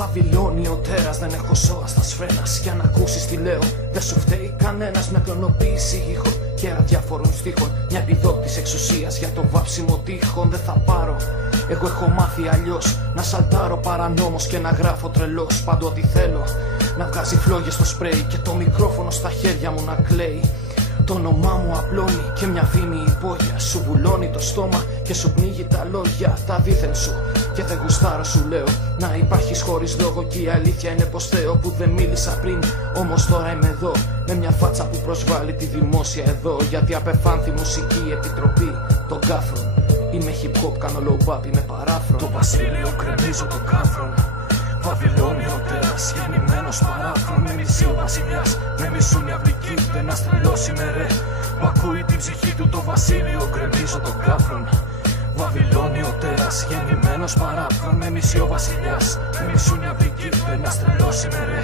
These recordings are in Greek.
Βαβυλώνει ο τέρας, δεν έχω σώα στα σφρένας. Για να ακούσεις τι λέω, δεν σου φταίει κανένας. Μια κλωνοποίηση ήχων και αδιάφορων στίχων. Μια επιδότηση εξουσίας για το βάψιμο τείχων. Δεν θα πάρω, εγώ έχω μάθει αλλιώς. Να σαλτάρω παρανόμος και να γράφω τρελός. Πάντου ό,τι θέλω, να βγάζει φλόγες στο σπρέι και το μικρόφωνο στα χέρια μου να κλαίει. Το όνομά μου απλώνει και μια φήμη υπόγεια. Σου βουλώνει το στόμα και σου πνίγει τα λόγια, τα δίθεν σου. Και δεν γουστάρω, σου λέω, να υπάρχεις χωρίς λόγο. Και η αλήθεια είναι πως θέω που δεν μίλησα πριν. Όμως τώρα είμαι εδώ, με μια φάτσα που προσβάλλει τη δημόσια εδώ. Γιατί απεφάνθη μουσική επιτροπή των κάφρων. Είμαι hip hop, κάνω low bap, είμαι παράφρον. Το βασίλειο κρεμίζω των κάφρων. Βαβυλώνει ο τέρας, γεννημένος παράφρον. Με μισεί ο βασιλιάς, με μισούν οι αυλικοί. Ένας τρελός είμαι ρε, που ακούει την ψυχή του. Το βασίλειο γκρεμίζω των κάφρων. Βαβυλώνει ο τέρας, γεννημένος παράφρον. Με μισεί ο βασιλιάς, με μισούν οι αυλικοί. Ένας τρελός είμαι ρε,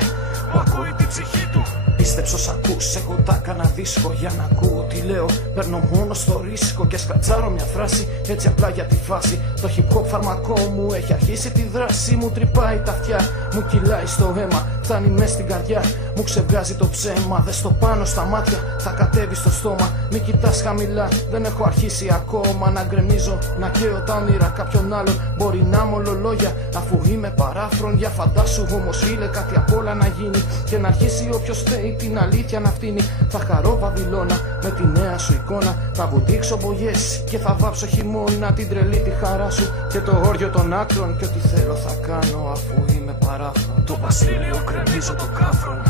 που ακούει την ψυχή του. Πίστεψω σ' ακούς, εγώ τα έκανα δίσκο. Για να ακούω τι λέω, παίρνω μόνο στο ρίσκο. Και σκρατσάρω μια φράση, έτσι απλά για τη φάση. Το hip hop φαρμακό μου έχει αρχίσει τη δράση. Μου τρυπάει τα αυτιά, μου κυλάει στο αίμα. Φτάνει μες στην καρδιά, μου ξεβγάζει το ψέμα. Δες το πάνω στα μάτια, θα κατέβει στο στόμα. Μη κοιτάς χαμηλά, δεν έχω αρχίσει ακόμα. Να γκρεμίζω, να καίω τα όνειρα κάποιον άλλον. Μπορεί να είμαι ολολόγια, αφού είμαι παράφρον. Για φαντάσου όμως φίλε, κάτι απ' όλα να γίνει. Και να αρχίσει όποιος θέλει την αλήθεια να φτύνει. Θα χαρώ Βαβυλώνα με τη νέα σου εικόνα. Θα βουτήξω μπογιές και θα βάψω χειμώνα. Την τρελή τη χαρά σου και το όριο των άκρων. Και ό,τι θέλω θα κάνω αφού είμαι παράφρον. Το βασίλειο κρεμίζω των κάφρων.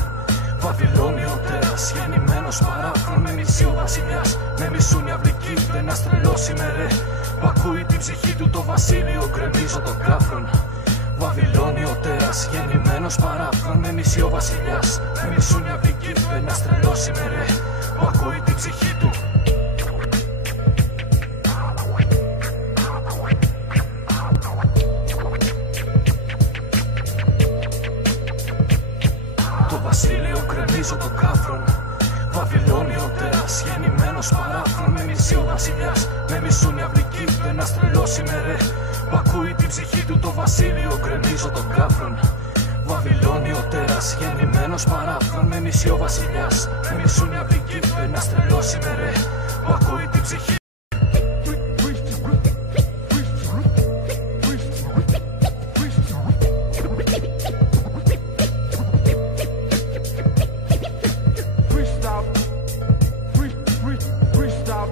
Βαβυλώνει ο τέρας, γεννημένος παράφρον. Με μισεί ο βασιλιάς, με μισούν οι αυλικοί. Ένας τρελός είμαι ρε, που ακούει την ψυχή του. Το βασίλειο κρεμίζω των κάφρων. Βαβυλώνει ο τέρας, γεννημένος παράφρον. Με μισεί ο βασιλιάς, με μισούν οι αυλικοί. Ένας τρελός είμαι ρε, που ακούει την ψυχή του. Το βασίλειο κρεμίζω των κάφρων. Βαβυλώνει ο τέρας, γεννημένος παράφρον. Με μισεί ο βασιλιάς, με μισούν οι αυλικοί. Ένας τρελός είμαι ρε, που ακούει την ψυχή του. Το βασίλειο κρεμίζω των κάφρων. Βαβυλώνει ο τέρας, γεννημένος παράφρον. Με μισεί ο βασιλιάς, με μισούν οι αυλικοί. Ένας τρελός είμαι ρε, που ακούει την ψυχή. Freestyle.